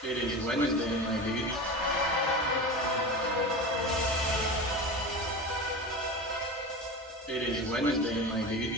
It is Wednesday, my dude. It is Wednesday, my dude.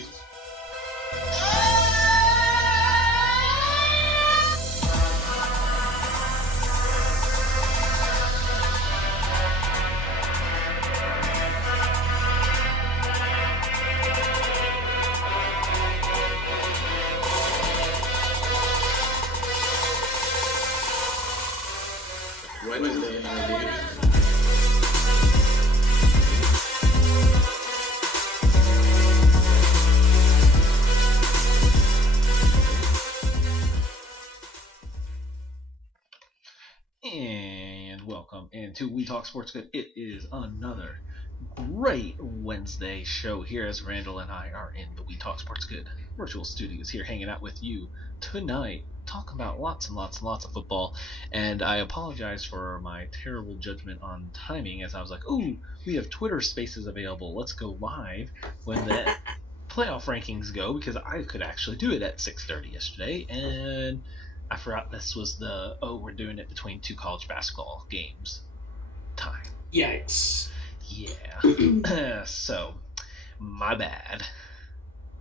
Wednesday, my dude. And welcome into We Talk Sports Good. It is another great Wednesday show here as Randall and I are in the We Talk Sports Good virtual studios here hanging out with you tonight, talking about lots and lots and lots of football. And I apologize for my terrible judgment on timing as I was like, ooh, we have Twitter spaces available. Let's go live when the playoff rankings go, because I could actually do it at 6:30 yesterday, and I forgot this was we're doing it between two college basketball games time. Yikes. Yeah. So, my bad.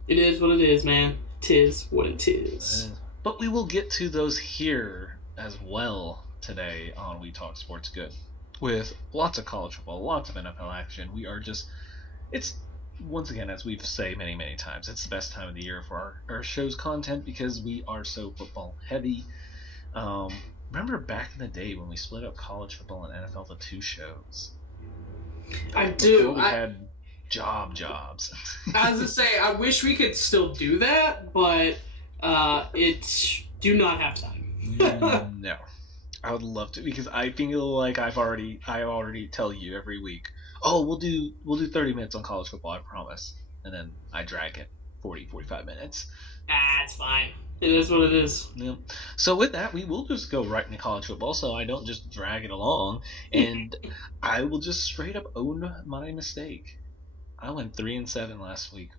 It is what it is, man. Tis what it is. But we will get to those here as well today on We Talk Sports Good. With lots of college football, lots of NFL action. It's, once again, as we've said many, many times, it's the best time of the year for our show's content because we are so football heavy. Remember back in the day when we split up college football and NFL to two shows? I do. We had jobs. I was to say, I wish we could still do that, but do not have time. No, I would love to, because I feel like I already tell you every week, oh, we'll do 30 minutes on college football, I promise, and then I drag it 45 minutes. It's fine. It is what it is. Yep. So with that, we will just go right into college football, so I don't just drag it along, and I will just straight up own my mistake. I went 3-7 last week.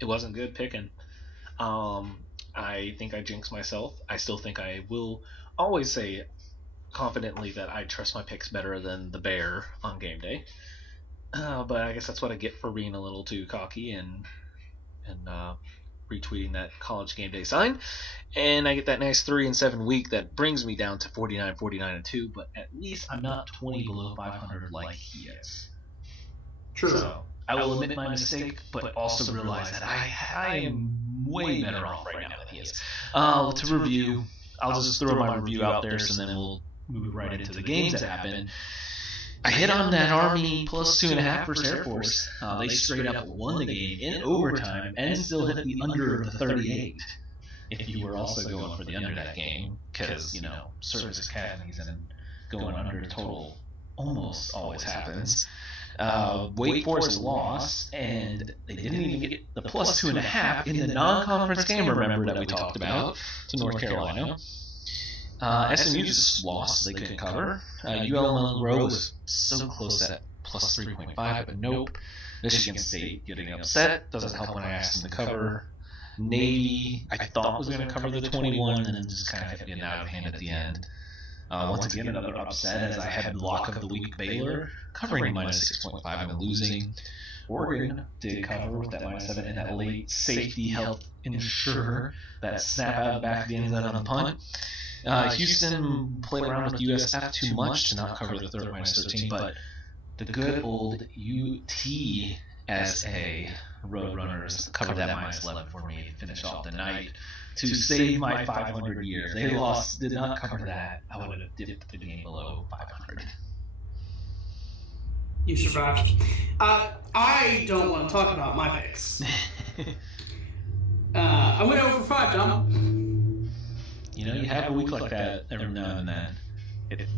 It wasn't good picking. I think I jinxed myself. I still think I will always say confidently that I trust my picks better than the bear on game day. But I guess that's what I get for being a little too cocky and retweeting that college game day sign. And I get that nice 3-7 week that brings me down to 49-2. But at least I'm not 20 below 500 like he is. True. So I will admit my mistake, but also realize that I am way better off right now than he is. To review, I'll just throw my review out there, so then we'll move right into the games that happened. I hit on that Army plus 2.5 versus Air Force. They straight up won the game in overtime and still hit the under of the 38. If you were also going for the under that game, because, service academies and going under total almost always happens. Wake Forest lost, and they didn't even get the plus 2.5 in the non-conference game, remember, that we talked about, to North Carolina. SMU just lost, so they couldn't cover. UL Monroe was so close at plus 3.5, but nope. Michigan State getting upset, doesn't help when I asked them to cover. Navy, I thought was going to cover the 21, and then just kind of getting out of hand at the end. Once again, another upset, as I had lock of the week Baylor, covering minus 6.5 and losing. Oregon did cover with that minus 7, and that late safety helped ensure that snap out back at the end zone on the punt. Houston played around with USF too much to not cover the third minus 13, but the good old UTSA Roadrunners covered that minus 11 for me to finish off the night. To save my 500 years. They did not cover that. I would have dipped the game below 500. You survived. I don't want to talk about my picks. I went over 5, Dom. You have a week like that every now and then. It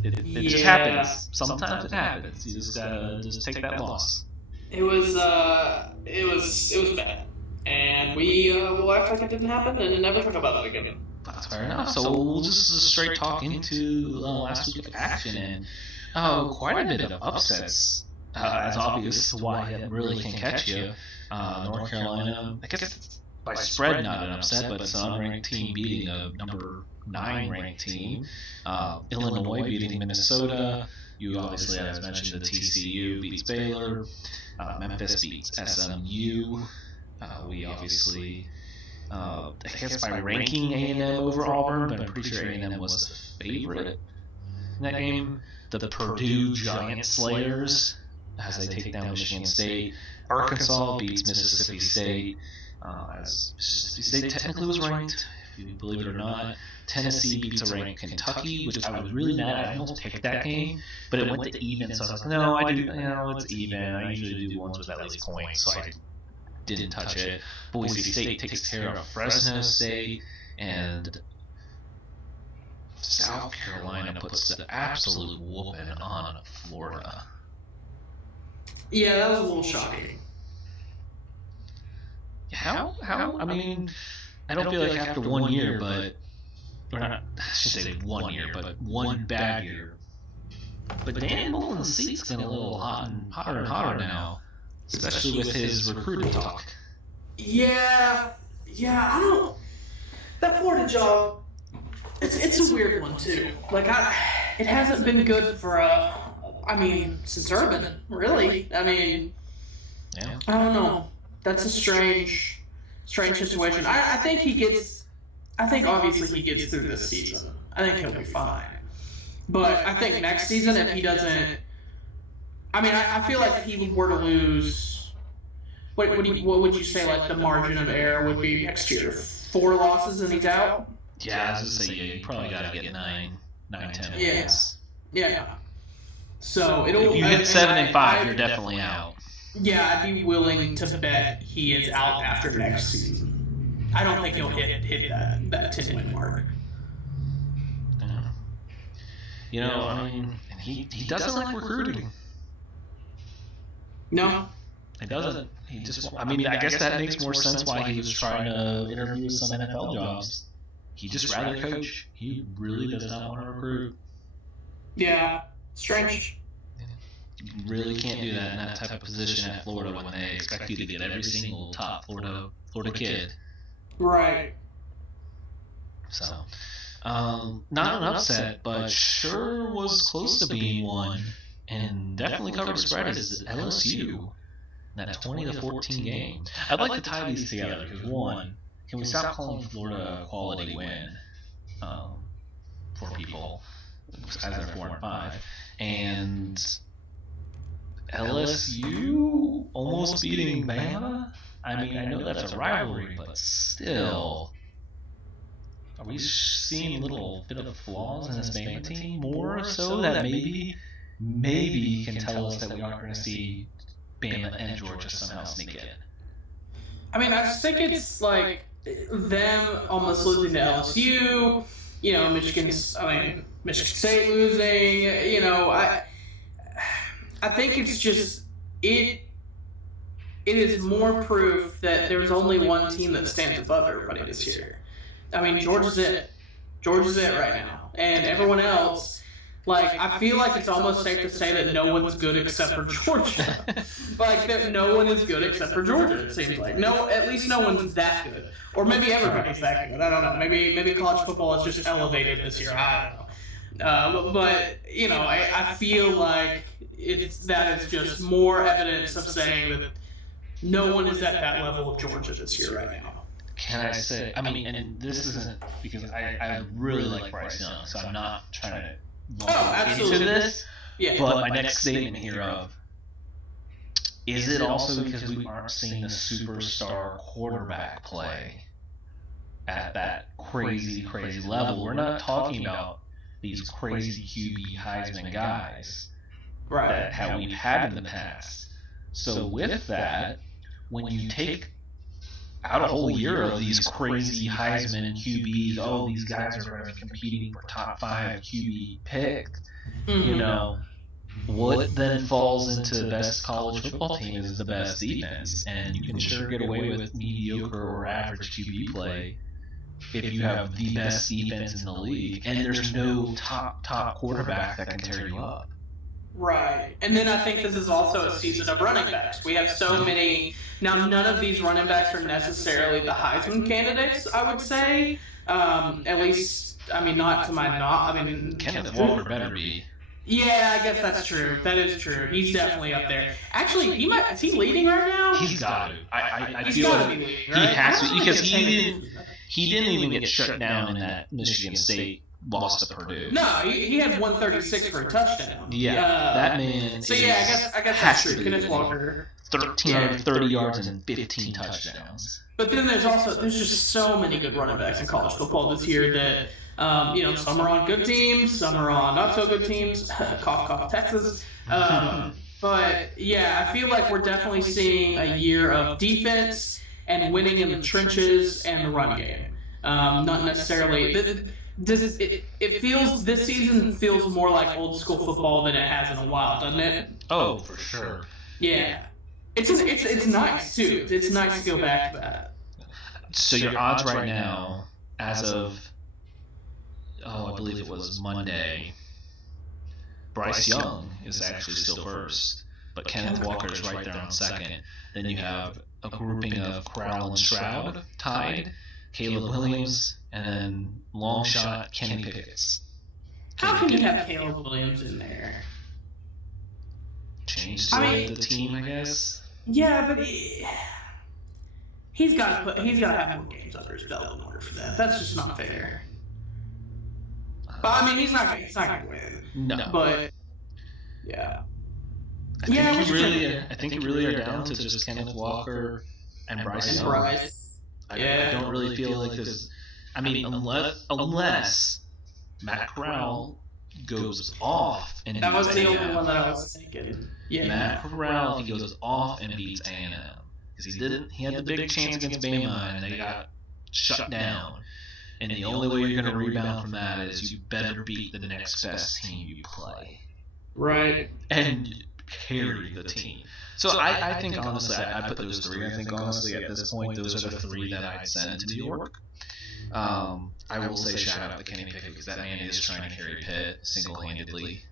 just happens. Sometimes it happens. You just gotta take that loss. It was bad. And we will act like it didn't happen and never talk about it again. That's fair enough. So we'll just straight talk into last week of action and quite a bit of upsets. As obvious to why it really can catch you. North Carolina, I guess by spread not an upset, but it's an unranked team beating a number 9 ranked team. Illinois beating Minnesota. You obviously, as mentioned, the TCU beats Baylor. Memphis beats SMU. We obviously, I guess by ranking A&M over Auburn, but I'm pretty sure A&M was the favorite in that game. The Purdue Giant Slayers, as they take down Michigan State. Arkansas beats Mississippi State. As Mississippi State technically was ranked, if you believe it or not. Tennessee beats a ranked Kentucky, which I was really mad at. I almost picked that game, but it went to even, so I was like, no, I do, it's even. I usually do ones with at least points, so I didn't touch it. Boise State takes care of Fresno State, and South Carolina puts the absolute whooping on Florida. Yeah, that was a little shocking. How? I mean, I don't feel like after 1 year, but... Or not, I should say 1 year, but one bad year. But Dan Mullen's seat's getting a little hotter and hotter now, especially with his recruiting talk. Yeah, I don't... That Florida job, it's a weird one, too. Like, it hasn't been good for, since Urban, really. I mean, Yeah. I don't know. That's a strange situation. I think he gets... I think obviously he gets through this season. I think he'll be fine. But I think next season, if he doesn't... I feel like if he were to lose... What would you say, like, the margin of error would be next year? 4 losses and he's out? Yeah, I was going to say, you probably got to get 9, 10 wins. Yeah. So it'll... If you hit 7 and 5, you're definitely out. Yeah, I'd be willing to bet he is out after next season. I don't think he'll hit that 10-win mark. He doesn't like recruiting. No. He doesn't. He just. I guess that makes more sense why he was trying to interview some NFL jobs. He just rather coach. He really does not want to recruit. Yeah, strange. You really can't do that in that type of position at Florida when they expect you to get every single top Florida kid. Right. So, not an upset, but sure was close to being one, and definitely covered the spread as LSU. That 20-14 game. I'd like to tie these together because one, can we stop calling Florida a quality win for people as they're 4-5, and LSU almost beating Bama? I know that's a rivalry, but still, are we seeing a little bit of flaws in this Bama team more so that maybe can tell us that we aren't going to see Bama and Georgia somehow sneak in? I just think it's like them almost losing to LSU. Michigan State losing. I think it's just it is more proof that there's only one team that stands above everybody this year. Georgia's it. Georgia's it right now. And everyone else, I feel like it's almost safe to say that no one's good except for Georgia. That no one is good except for Georgia, it seems like. No, at least no one's that good. Or maybe everybody's that good. I don't know. Maybe college football is just elevated this year. I don't know. I feel like that is just more evidence of saying that no one is at that level of Georgia this year right now. Can I say, and this isn't because I really like Bryce Young, so I'm not trying to launch into this, but my next statement here is it also because we aren't seeing a superstar quarterback play at that crazy level? We're not talking about these crazy QB Heisman guys that we've had in the past. So with that, when you take out a whole year of these crazy Heisman QBs, these guys are going to be competing for top 5 QB pick, what then falls into the best college football team is the best defense, and you can sure get away with mediocre or average QB play if you have the best defense in the league, and there's no top quarterback that can tear you up. Right. And then I think this is also a season of running backs. We have so many. Now, none of these running backs are necessarily the Heisman candidates, I would say. At least, I mean, not to my Kenneth Walker better be. Yeah, I guess that's true. That is true. He's definitely up there. Actually, is he leading right now? He's got to. I He's feel got to like be leading, he right? has to, because he he didn't even get shut down in that Michigan State loss to Purdue. No, he had 136 for a touchdown. Yeah, that man. So yeah, I guess that's true. Kenneth Walker. 1,330 yards and 15 touchdowns. But then there's just so many good running backs in college football this year that some are on good teams, some are on not so good teams. Cough, cough, Texas. But yeah, I feel like we're definitely seeing a year of defense and winning in the trenches and the run game. Not necessarily. This season feels more like old school football than it has in a while, doesn't it? Oh, for sure. Yeah. It's nice too. It's nice to go back to that. So your odds right now, as of I believe it was Monday, Bryce Young is actually still first, but Kenneth Walker is right there on second. Then you have a grouping of Corral and Stroud tied, Caleb Williams, and then long shot Kenny Pickett. How can you have Caleb Williams in there? Change the team, I guess. Yeah, but he's got to have more games under his belt in order for that. That's just not fair. But I mean, he's not going to win. No. But yeah. I think you really are down to just Kenneth Walker and Bryce Young. I don't really feel like this. I mean, unless Matt Corral goes off and that was beats the A&M. only one that I was thinking. Yeah. Matt Corral, he goes off and beats A&M because he had the big chance against Bama and they got shut down. And the only way you're going to rebound from that is you better beat the next best team you play. Right. And carry the team. So I think honestly, I put those three. I think honestly at this point, those are the three that I'd send to New York. I will say shout out to Kenny Pickett because that man is trying to carry Pitt single-handedly.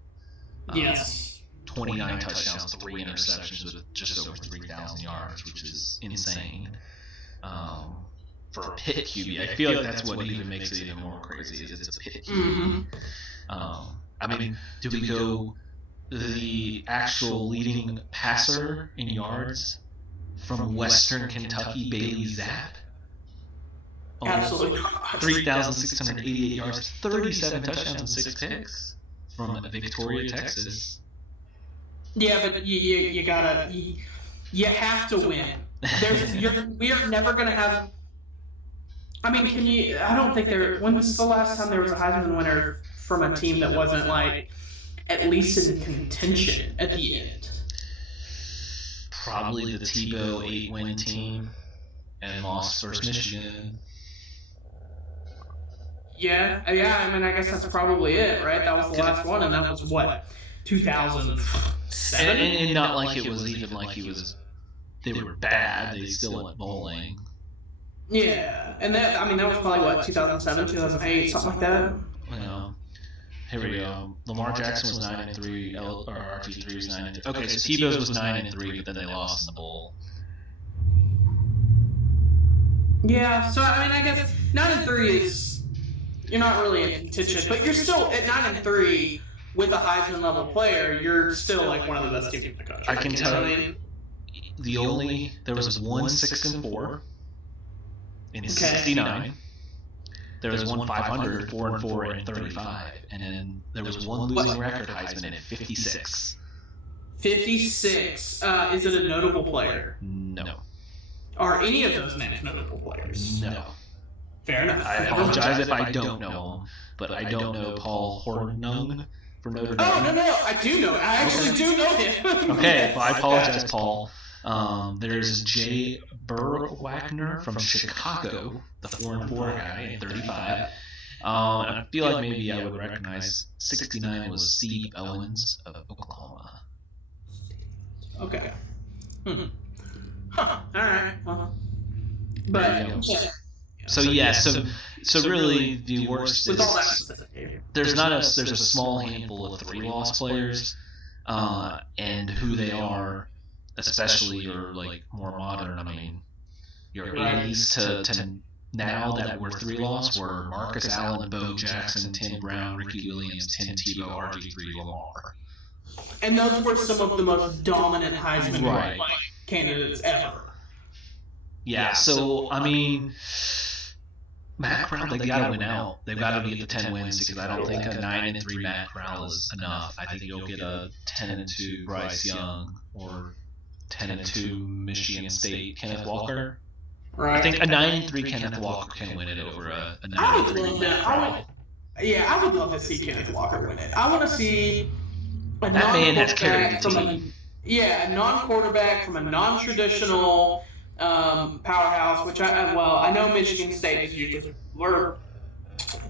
Yes. 29 touchdowns, 3 interceptions with just over 3,000 yards, which is insane. For a Pitt QB, I feel like that's what even makes it even more crazy. Is it's a Pitt QB. I mean, do we go the actual leading passer in yards from Western Kentucky, Bailey Zapp? Absolutely. 3,688 yards, 37 touchdowns, and 6 picks from Victoria, Texas. Yeah, but you gotta you have to win. We are never gonna have. I mean, I don't think when was the last time there was a Heisman winner from a team that wasn't like at least in contention at the end? Probably the Tebow 8-win team and lost versus Michigan. Yeah. I mean, I guess that's probably it, right? That was the last one, and that was what, 2007? And not like it was even like they were bad. They still went bowling. Yeah, and that was probably what, 2007, 2008, something like that. Here we go. Lamar Jackson was 9-3. RG3 was 9-3. Okay, so Tebow's was 9-3, but then they lost in the bowl. Yeah, so I mean, I guess 9-3 is you're not really in contention, but you're still at 9-3 with a Heisman level player. You're still like one of the best teams in the country. I can tell you, there was one 6-4 in 69. There was one 500, 4-4, and 35, and then there was one losing record Heisman in 56. 56. Is it a notable player? No. Are any of those names notable players? No. Fair enough. I apologize if I don't know him, but I don't know Paul Hornung for Notre Dame. Oh, no, I do know. I actually do know him. Okay, well, I apologize, Paul. There's Jay Burwagner from Chicago, the 4-4 guy at 35. I feel like maybe I would recognize 69 was Steve Owens of Oklahoma. Okay. Huh. All right. Well, but yeah. So really the worst with is all that, there's a small handful of 3-loss players, and who they are. Especially your like more modern, I mean, your 80s to now that were 3-loss were Marcus Allen, Bo Jackson, Tim Brown, Ricky Williams, Tim Tebow, RG3, Lamar. And those were some of the most dominant Heisman Right. candidates ever. Yeah, so, I mean, Matt Corral, they got to win out. They've got to get the 10 wins because I don't think a 9-3 Matt Corral is enough. I think you'll get a 10-2 Bryce Young or 10-2 Michigan State Kenneth Walker. Right. I think a 9-3 Kenneth Walker can win it over a I would 9-3 love Matt that. Corral. I would love to see Kenneth Walker win it. I want to see a That man has carried the non-quarterback team. a non-quarterback from a non-traditional powerhouse. Which I know Michigan State is usually the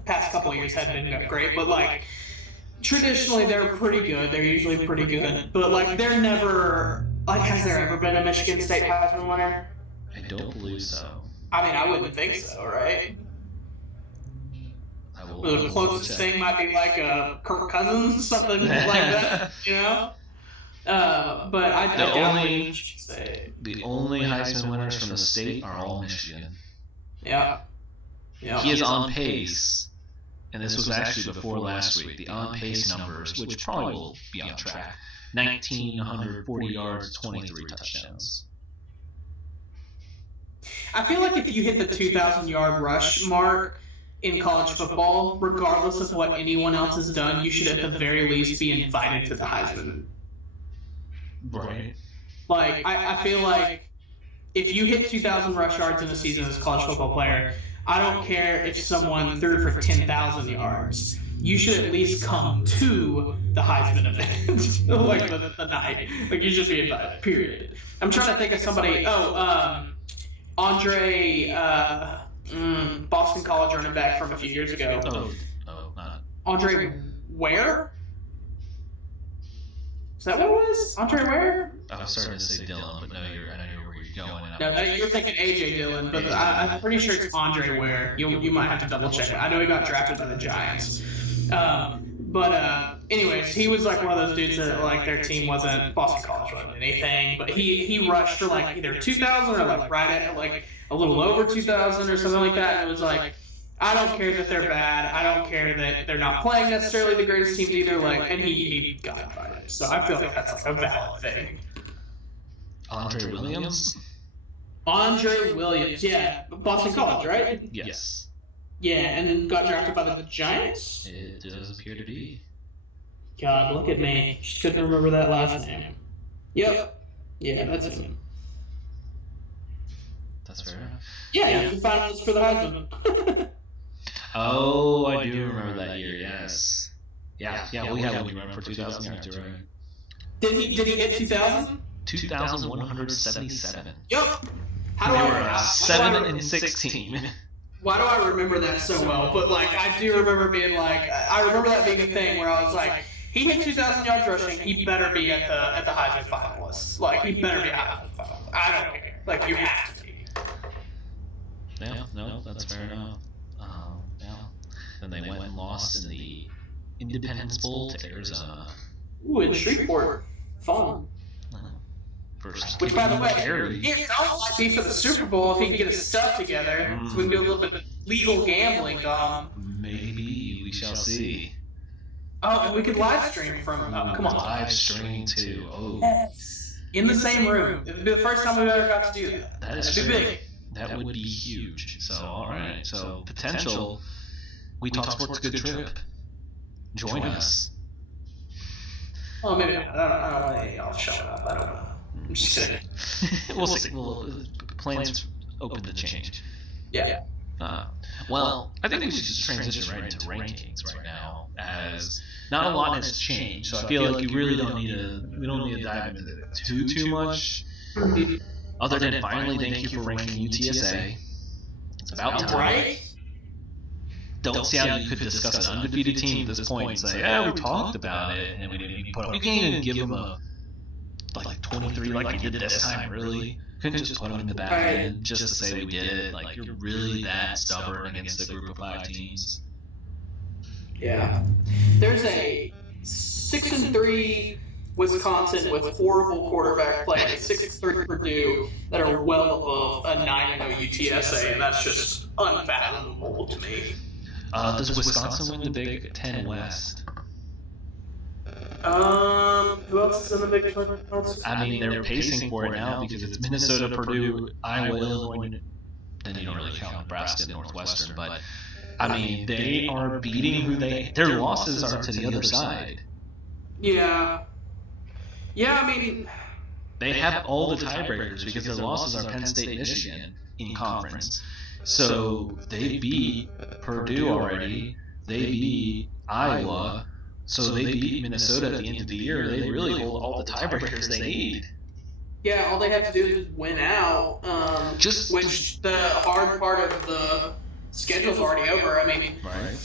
past couple of years haven't been great, but like traditionally they're pretty good. They're usually pretty good, but like they're never like. Has there ever been a Michigan State Heisman winner? I don't believe so. I mean, I wouldn't think so, right? I will The closest check. thing might be like Kirk Cousins, something like that, you know? But I The definitely only- say, The only Heisman winners from the state are all Michigan. yeah. He is on pace, and this was actually before last week, the on-pace numbers, which probably will be on track. 1,940 yards, 23 touchdowns. I feel like if you hit the 2,000-yard rush mark in college football, regardless of what anyone else has done, you should at the very least be invited to the Heisman. Right. Like, I feel like if you hit 2,000 rush yards in a season as a college football player, I don't care if someone threw for 10,000 yards. You should at least come to the Heisman event, like the night. Like, you should be invited, period. I'm trying to think of somebody. Andre, Boston College running back from a few years ago. Oh, not. Andre Ware? Is that what it was? Andre Ware? I was starting to say Dylan, but no, I know where you're going. And No, you're thinking AJ Dillon, but I'm pretty sure it's Andre Ware. You might have to double check it. I know he got drafted by the Giants. Anyways, he was like one of those dudes that like their team wasn't Boston College wasn't anything, but he rushed for like either 2,000 or like right at like a little over 2,000 or something like that. And it was like, I don't care that they're bad. I don't care that they're not playing necessarily the greatest teams either. Like, and he got invited. So I feel like that's like a valid thing. Andre Williams? Andre Williams, yeah, Boston College, right? Yes. Yeah, and then got drafted by the Giants. It does appear to be. God, look at me. Just couldn't remember that last name. Yep. Yeah, that's him. That's fair enough. Yeah, he was the finalist for the Heisman. Oh, I do remember that year, yes. Yeah, we had one run for 2,000 yards, right? Did he hit 2,000? 2,177. Yep. They were a 7-6 team. Why do I remember that so well? But like, I do remember being like, I remember that being a thing where I was like, he hit 2,000 yards rushing. He better be at the Heisman finalists. Like, he better be at the Heisman finalists. I don't care. Like, you have to be. Yeah, no, that's fair enough. Yeah. Then they went and lost in the Independence Bowl to Arizona. Ooh, in Shreveport. Fun. Which, by the way, it might be for the Super Bowl if he can get his stuff together. So we can do a little bit of legal gambling going. Maybe we shall see. Oh, and we could live stream from. Come on. Live stream too. Oh, Yes. In the same room. It would be the first time we've ever got to do that. that is That'd be true. big. That would be huge. So, all right. So, potential. We Talk Sports Good Trip. Join us. Oh, maybe not. I don't want any. I'll shut up. I don't know. I'm just kidding. We'll see. Plans open to change. Yeah. Well, I think we should just transition right into rankings right now, as not a lot has changed. So I feel like you really don't need to dive into it too much. Other than finally, thank you for ranking UTSA. It's about time. Right? Don't see how you could discuss an undefeated team at this point and say, "Yeah, we talked about it, and we didn't even put up." You can't even give them a like 23 like you did this time. Really, couldn't just put them in the back end just to say we did it. Like, you're really that stubborn against a group of 5 teams. Yeah. There's a 6-3 Wisconsin with horrible quarterback play, and 6-3 Purdue that are well above a 9-0 UTSA, and that's just unfathomable to me. Does Wisconsin win the Big Ten West? Who else is in the Big Ten? I mean, they're pacing for it now because it's Minnesota, Purdue, Iowa, Illinois. Then you don't really count Nebraska and Northwestern, but I mean, they are beating who their losses are to the other side. Yeah. Yeah, I mean, they have all the tiebreakers because their losses are Penn State, Michigan in conference. So they beat Purdue already. They beat Iowa. So they beat Minnesota at the end of the year. They really hold all the tiebreakers they need. Yeah, all they have to do is win out. Which the hard part of the schedule's already over. I mean, right.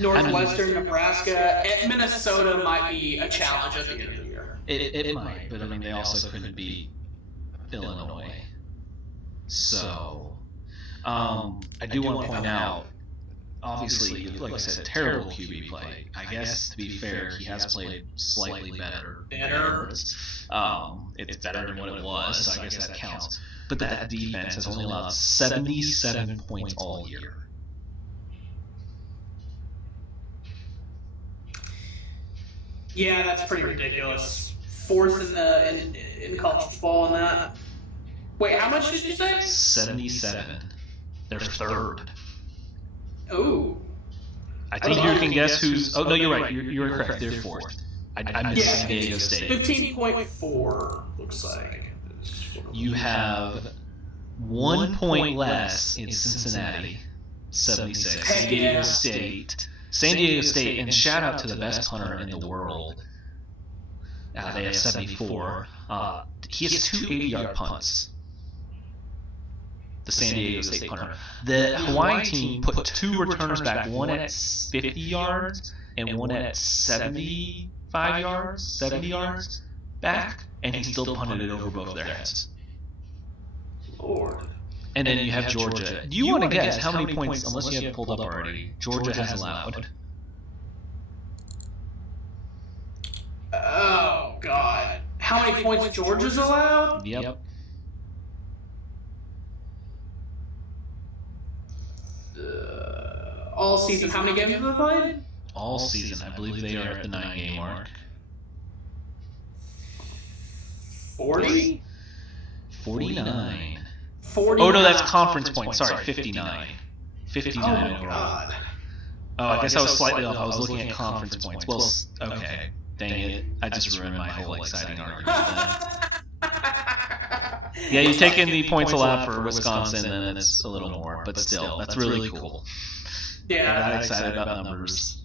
Northwestern, Nebraska, and Minnesota might be a challenge at the end of the year. It might, but I mean, they also couldn't beat Illinois. So, I do want to point out, obviously, like I said, terrible QB play. I guess, to be fair, he has played slightly better. It's better than what it was, so I guess that counts. But that defense has only allowed 77 points all year. Yeah, that's pretty ridiculous. Fourth in college football in that. Wait, how much did you say? 77. They're third. Oh. I think you can guess who's. Oh no, you're right. You're correct. They're fourth. I missed San Diego State. 15.4 looks like. You have 1 point less in Cincinnati, 76. San Diego State, and shout out to the best punter in the world. They have 74. He has 2 80-yard punts. The San Diego State punter. The Hawaii team put 2 returners back, one at 50 yards and one at 70 yards back, and he still punted it over both their heads. Lord. And then you have Georgia. Do you want to guess how many points, unless you have pulled up already, Georgia has allowed? Oh, God. How many points Georgia's allowed? Yep. All season. How many games have they played? All season. I believe they are at the 9-game mark. 40? 49. 49. Oh, no, that's conference points. Sorry, 59. 59 overall. God. Oh, I guess I was slightly off. I was looking at conference points. Well, okay. Dang it. I just ruined my whole exciting argument then. Yeah, you take in the points allowed for Wisconsin, and then it's a little more. But still, that's really cool. Yeah. I'm not excited about numbers.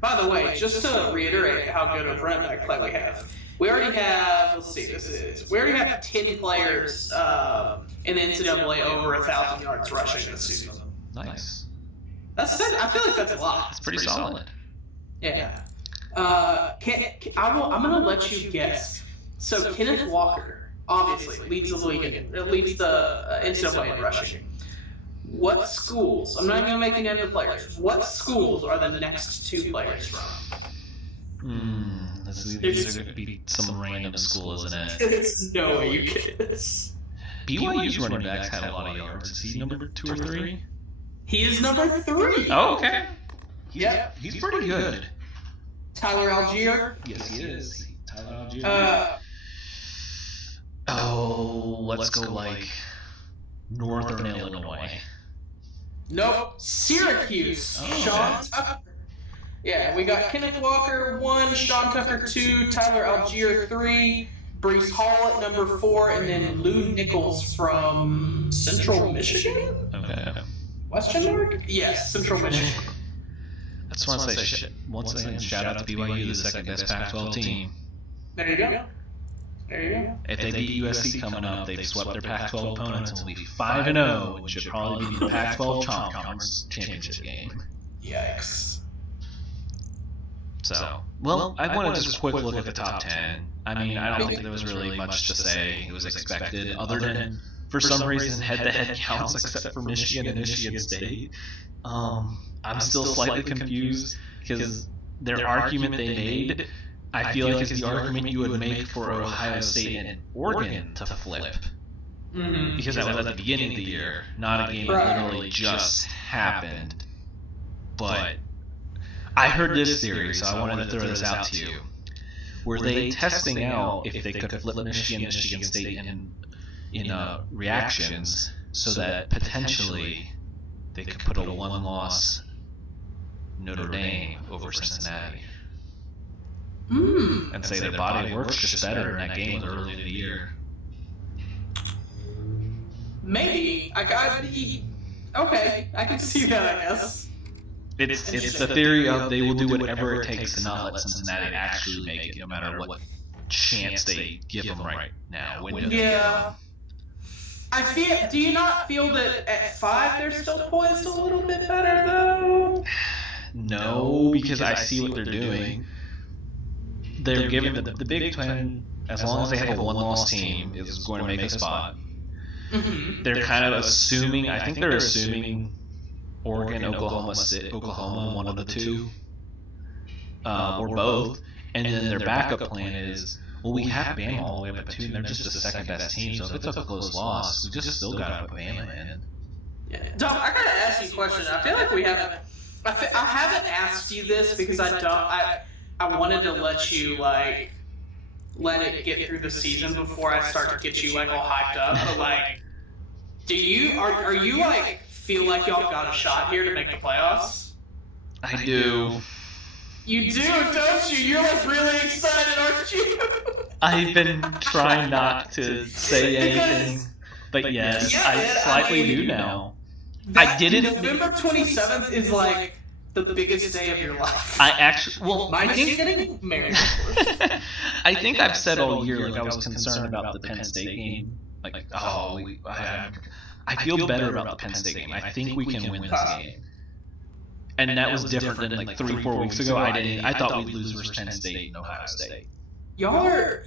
By the way, just to reiterate how good of running back play we have, we already have, let's see, we already have 10 players in the NCAA over 1,000 yards rushing this season. Nice. I feel like that's a lot. It's pretty solid. Yeah. I'm going to let you guess. So Kenneth Walker, obviously, leads the league, leads the NCAA in rushing. What schools, I'm not even going to make any other players, what schools are the next 2 players from? These are going to be some random school, isn't it? There's no way you get this. BYU's running backs had a lot of yards. Is he number 2 or 3? He is number 3. Oh, okay. Yep. He's pretty good. Tyler Algier? Yes, he is. Tyler Algier. Let's go like Northern Illinois. Nope. Syracuse. Sean Tucker. Yeah, we got Kenneth Walker 1, Sean Tucker 2, Tyler Algier 3, Breece Hall at number 4, and then Lou Nichols from Central Michigan? Okay. Western York? Yes, Central Michigan. I just want to say once again, shout out to BYU, the second best Pac-12 team. There you go. There you go. If they beat USC coming up, they've swept their Pac-12 opponents and will be 5-0, which should probably be the Pac-12 Conference Championship game. Yikes. So, well, I wanted just a quick look at the top 10. I mean, I don't think there was really much to say. It was expected, other than, for some reason, head-to-head counts, except for Michigan and Michigan State. I'm still slightly confused, because their argument they made, I feel like it's the argument you would make for Ohio State and Oregon to flip. Mm-hmm. Because that was at the beginning of the year, not a game that literally just happened. But I heard this theory, so I wanted to throw this out to you. Were they testing out if they could flip Michigan State in reactions so that potentially they could put a one-loss Notre Dame over Cincinnati? And say their body works just better in that game early in the year. Maybe. Okay, I can see that, I guess. It's the theory of they will do whatever it takes to not let Cincinnati actually make it, no matter what chance they give them right now. Yeah. Do you not feel that at 5 they're still poised a little bit better, though? No, because I see what they're doing. They're giving the Big 12, as long as they have a one-loss team, is going to make a spot. Mm-hmm. They're kind of assuming, I think they're assuming Oregon, Oklahoma, one of the two, or both. And then their backup plan is, well, we have Bama all the way up to 2, and they're just the second best team, so if it's a close loss, we just still got to put Bama in. Yeah. Dom, I gotta ask you a question. I feel like we haven't. I haven't asked you this because I wanted to let you let it get through the season before I start to get you all hyped up. But are you feel like y'all got a shot here to make the playoffs? I do. You do, don't you? You're really excited, aren't you? I've been trying not to say anything, but yes, I slightly do now. I didn't. November 27th is the biggest day of your life. I actually, well, Mine is getting married. I think I've said all year, I was concerned about the Penn State game. I feel better about the Penn State game. I think we can win this game. And that was different than 3-4 weeks ago. I thought we'd lose versus Penn State and Ohio State. Y'all are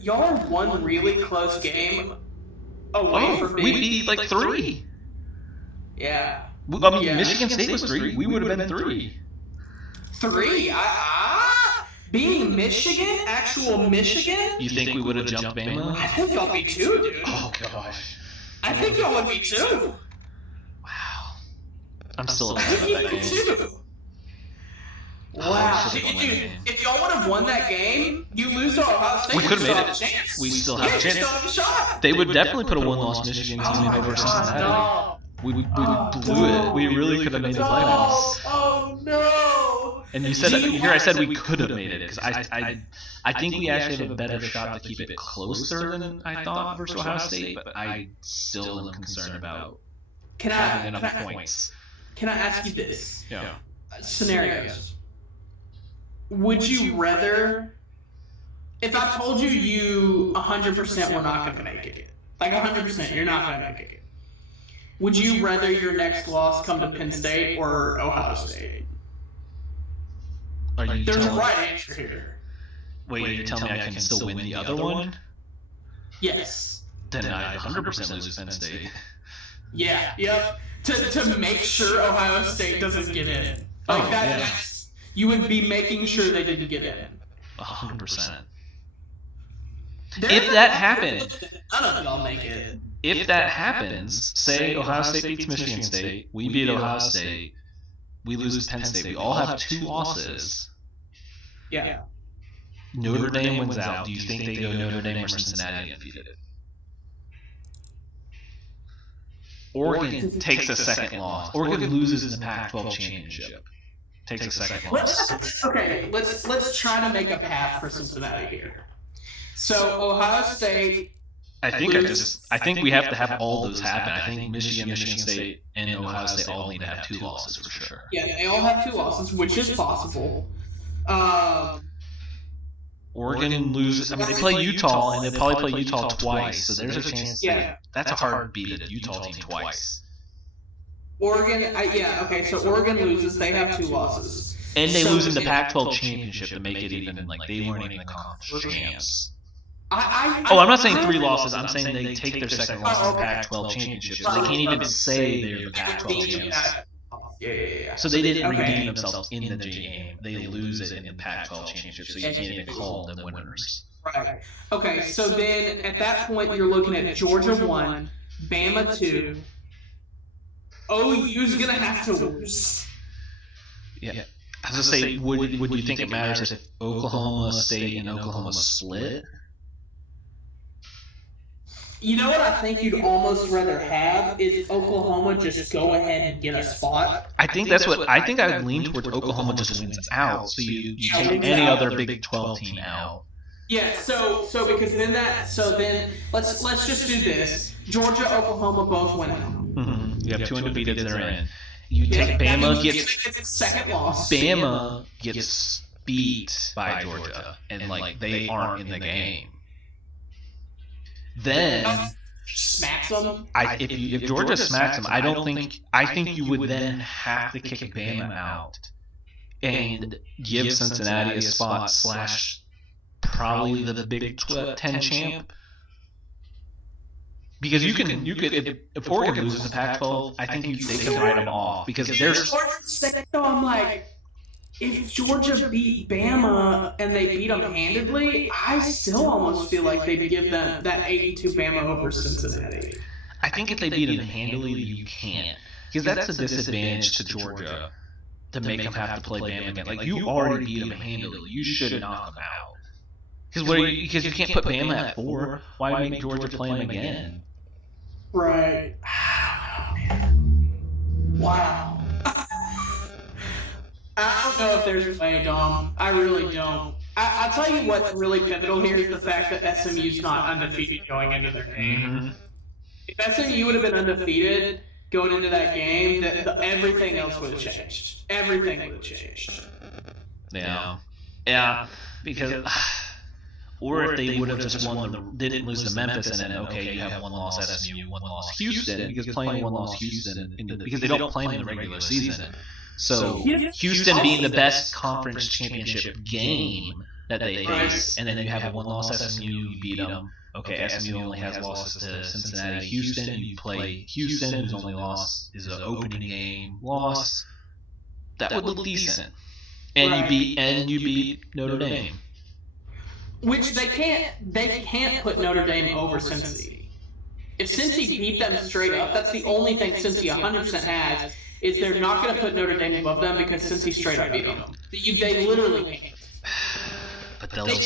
one really close game away from being. We'd be 3. Yeah. Michigan State was 3. We would have been 3. 3? Being Michigan? Actual Michigan? You think we would have jumped Bama? I think y'all be 2, dude. Oh, gosh. I think y'all would be 2. Wow. I'm still I think upset you'd with be that game. 2. Wow. Dude, If y'all would have won that game, you lose to Ohio State. We could have made it. Chance. We still have a chance. You still have a shot. They would definitely put a one-loss Michigan team over Cincinnati. No. We blew it. We really could have made the playoffs. Oh no! And you said I said we could have made it because I think we actually have a better shot to keep it closer than I thought versus Ohio State, but I still am concerned about having enough points. Can I ask you this? Yeah. Scenarios. Would you rather, if I told you 100% we're not going to make it, 100% you're not going to make it, would you rather your next loss come to Penn State or Ohio State? There's a right answer here. Wait, you're telling me I can still win the other one? Yes. Then I 100% lose Penn State. Yeah, yep. To make sure Ohio State doesn't get in. You would be making sure they didn't get in. 100%. If that happened, I don't think I'll make it. If that happens, say Ohio State beats Michigan State, we beat Ohio State, we lose Penn State, we all have 2 losses. Yeah. Notre Dame wins out. Do you think they go Notre Dame or Cincinnati undefeated? Oregon takes a second loss. Oregon loses in the Pac-12 championship. Takes a second loss. Let's try to make a path for Cincinnati here. So Ohio State. I think we have to have all those happen. I think Michigan State, and Ohio State all need to have 2 losses for sure. Yeah, they all have 2 losses, which is possible. Oregon loses. I mean, they play Utah, and they probably play Utah twice. So there's a chance. That's a hard beat at Utah team twice. Oregon, so Oregon loses. They have 2 losses, and they lose in the Pac-12 championship to make it even they weren't even a conference champs. I'm not saying 3 losses. I'm saying they take their second loss in the Pac-12 championship. So they can't even say they're the Pac-12 champs. Yeah. So they didn't Okay. redeem themselves in the J game. They lose it in the Pac-12 championship, so you can't even call them winners. Right. Okay, so then at that point you're looking at Georgia 1, Bama 2. OU's gonna have to lose. Yeah. I was gonna say, would you think it matters if Oklahoma State and Oklahoma split? You know what I think you'd almost rather have is Oklahoma just go ahead and get a spot. I think I would lean towards Oklahoma just wins out, so you take any other Big 12 team out. Yeah, so because then let's just do this. Georgia, Oklahoma both win out. Mm-hmm. You have 2 undefeated that are in. You take Bama gets second loss. Bama gets beat by Georgia, and like they aren't in the game. Then Smacks them. if Georgia smacks them, I think you would then have to kick Bama out and give Cincinnati a spot / probably the Big 10 champ. Because you could if Oregon loses the Pac-12, I think they can write them off because there's. So I'm like, if Georgia beat Bama and they beat them handedly, I still almost feel like they'd give them that 82 Bama over Cincinnati. I think if they beat them handily, you can't, because that's a disadvantage to Georgia to make them have to play Bama again. Like, you already beat them handily, you should knock them out. Because you can't put Bama at 4. Why make Georgia play them again? Right. I don't know, man. Wow. I don't know if there's a way, Dom. I really don't. I'll tell you what's really pivotal here is the fact that SMU's not undefeated going into their game. Mm-hmm. If SMU would have been undefeated going into that game, everything else would have changed. Everything would have changed. Yeah. Because, or if they would have just didn't lose to Memphis, and then okay, you have 1 loss SMU, 1 loss Houston, because playing 1 loss Houston because they don't play in the regular season. So Houston being the best conference championship game that they face, and then you have a 1 loss SMU, you beat them. Okay, SMU only has losses to Cincinnati, Houston. You play Houston, whose only loss is an opening game loss. That would look decent, and you beat Notre Dame. Which they can't put Notre Dame over Cincy. If Cincy beat them straight up, that's the only thing Cincy 100% has, is they're not going to put Notre Dame above them because Cincy straight up beat them. They literally can't. But they'll